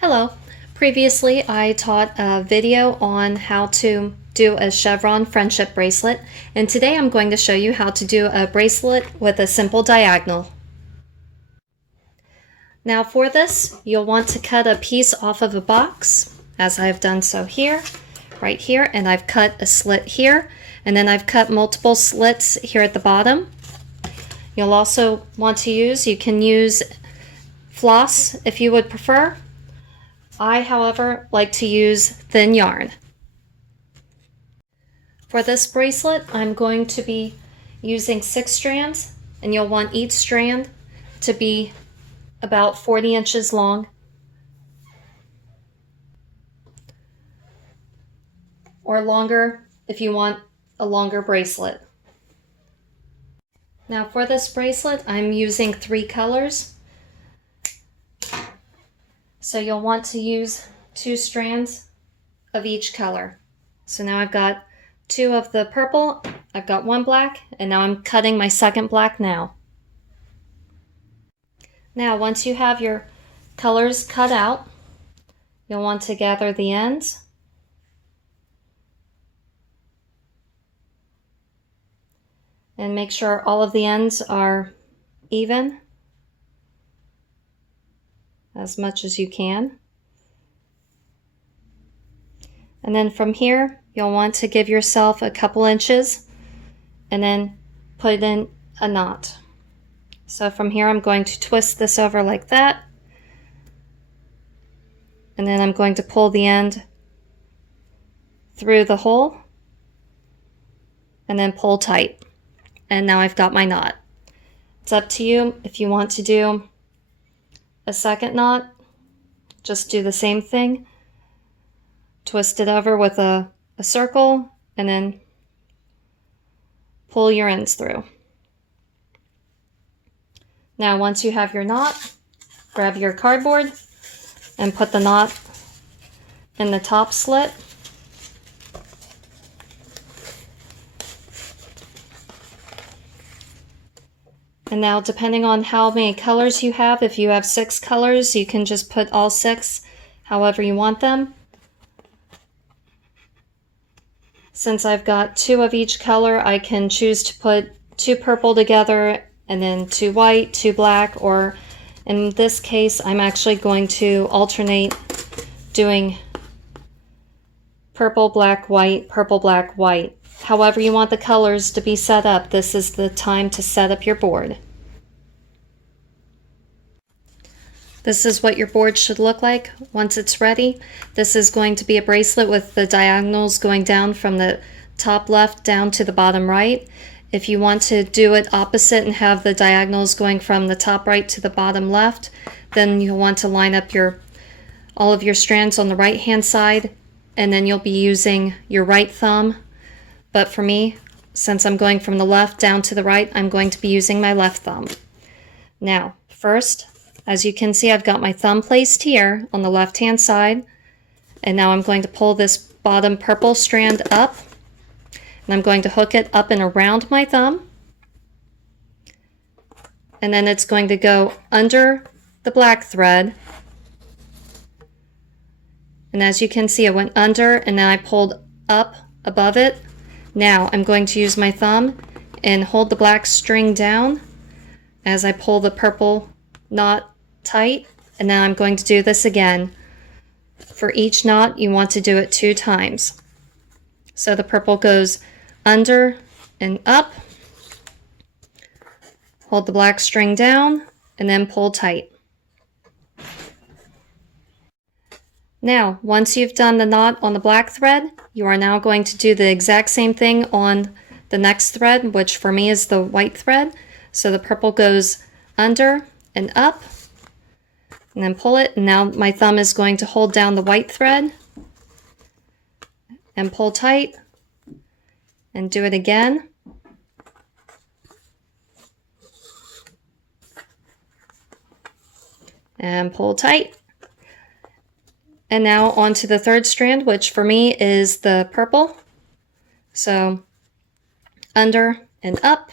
Hello. Previously, I taught a video on how to do a chevron friendship bracelet, and today I'm going to show you how to do a bracelet with a simple diagonal. Now for this, you'll want to cut a piece off of a box, as I've done so here, right here, and I've cut a slit here, and then I've cut multiple slits here at the bottom. You'll also want to you can use floss if you would prefer. I, however, like to use thin yarn. For this bracelet, I'm going to be using 6 strands, and you'll want each strand to be about 40 inches long, or longer if you want a longer bracelet. Now for this bracelet, I'm using 3 colors. So you'll want to use 2 strands of each color. So now I've got 2 of the purple, I've got 1 black, and now I'm cutting my second black now. Now once you have your colors cut out, you'll want to gather the ends. And make sure all of the ends are even as much as you can. And then from here, you'll want to give yourself a couple inches and then put in a knot. So from here, I'm going to twist this over like that. And then I'm going to pull the end through the hole and then pull tight. And now I've got my knot. It's up to you if you want to do a second knot. Just do the same thing. Twist it over with a circle and then pull your ends through. Now once you have your knot, grab your cardboard and put the knot in the top slit. And now depending on how many colors you have, if you have 6 colors, you can just put all 6 however you want them. Since I've got 2 of each color, I can choose to put 2 purple together and then 2 white, 2 black, or in this case, I'm actually going to alternate doing purple, black, white, purple, black, white. However you want the colors to be set up, this is the time to set up your board. This is what your board should look like once it's ready. This is going to be a bracelet with the diagonals going down from the top left down to the bottom right. If you want to do it opposite and have the diagonals going from the top right to the bottom left, then you'll want to line up all of your strands on the right hand side, and then you'll be using your right thumb. But for me, since I'm going from the left down to the right, I'm going to be using my left thumb. Now, first, as you can see, I've got my thumb placed here on the left-hand side, and now I'm going to pull this bottom purple strand up, and I'm going to hook it up and around my thumb, and then it's going to go under the black thread, and as you can see, it went under, and then I pulled up above it. Now I'm going to use my thumb and hold the black string down as I pull the purple knot tight, and now I'm going to do this again. For each knot, you want to do it 2 times. So the purple goes under and up, hold the black string down, and then pull tight. Now, once you've done the knot on the black thread, you are now going to do the exact same thing on the next thread, which for me is the white thread. So the purple goes under and up, and then pull it, and now my thumb is going to hold down the white thread and pull tight, and do it again. And pull tight. And now on to the third strand, which for me is the purple. So under and up,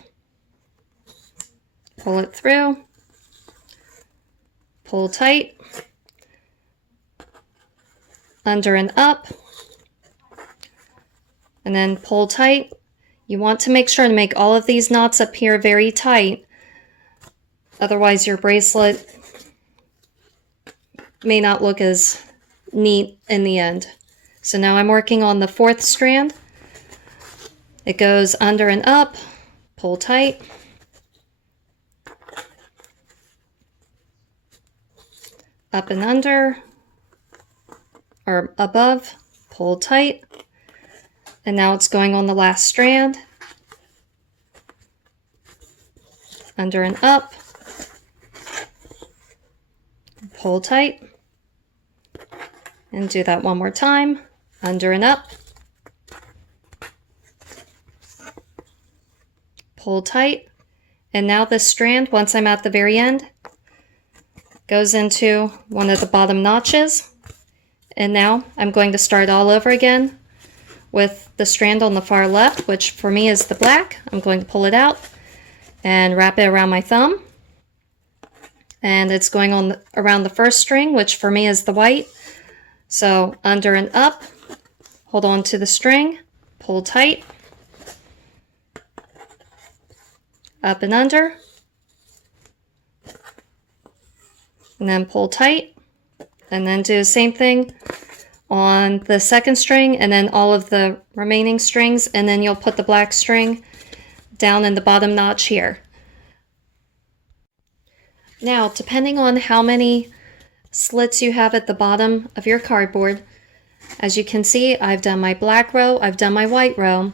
pull it through, pull tight, under and up, and then pull tight. You want to make sure to make all of these knots up here very tight, otherwise your bracelet may not look as neat in the end. So now I'm working on the 4th strand. It goes under and up, pull tight, up and under, or above, pull tight, and now it's going on the last strand, under and up, pull tight, and do that one more time, under and up, pull tight, and now this strand, once I'm at the very end, goes into one of the bottom notches. And now I'm going to start all over again with the strand on the far left, which for me is the black. I'm going to pull it out and wrap it around my thumb. And it's going on around the first string, which for me is the white. So under and up, hold on to the string, pull tight, up and under, and then pull tight, and then do the same thing on the second string and then all of the remaining strings, and then you'll put the black string down in the bottom notch here. Now, depending on how many slits you have at the bottom of your cardboard, as you can see, I've done my black row, I've done my white row,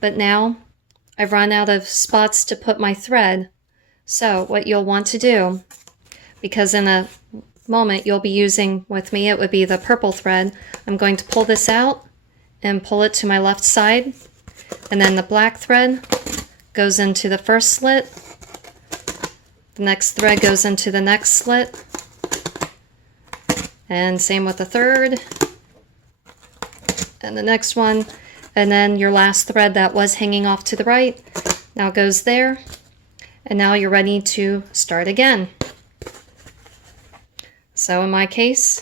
but now I've run out of spots to put my thread. So what you'll want to do, because in a moment you'll be using with me, it would be the purple thread, I'm going to pull this out and pull it to my left side, and then the black thread goes into the first slit, the next thread goes into the next slit, and same with the third and the next one, and then your last thread that was hanging off to the right now goes there, and now you're ready to start again. So in my case,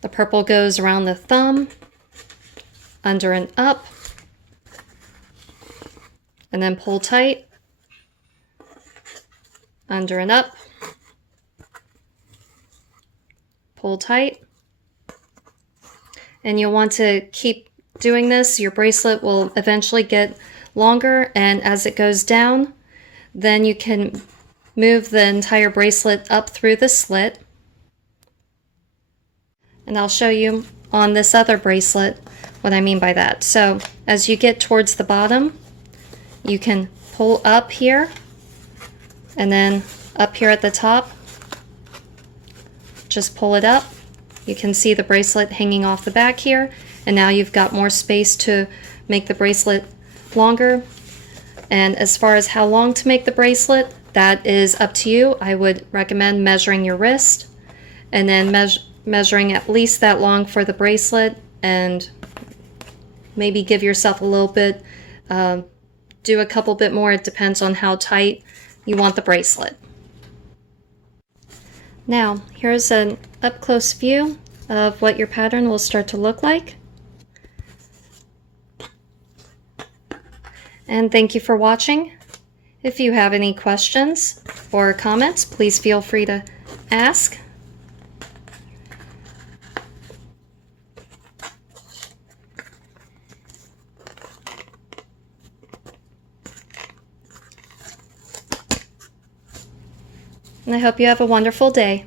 the purple goes around the thumb, under and up, and then pull tight, under and up, pull tight, and you'll want to keep doing this. Your bracelet will eventually get longer, and as it goes down, then you can move the entire bracelet up through the slit. And I'll show you on this other bracelet what I mean by that. So as you get towards the bottom, you can pull up here, and then up here at the top, just pull it up. You can see the bracelet hanging off the back here, and now you've got more space to make the bracelet longer. And as far as how long to make the bracelet, that is up to you. I would recommend measuring your wrist and then measuring at least that long for the bracelet, and maybe give yourself a little bit, do a couple bit more. It depends on how tight you want the bracelet. Now, here's an up-close view of what your pattern will start to look like. And thank you for watching. If you have any questions or comments, please feel free to ask. And I hope you have a wonderful day.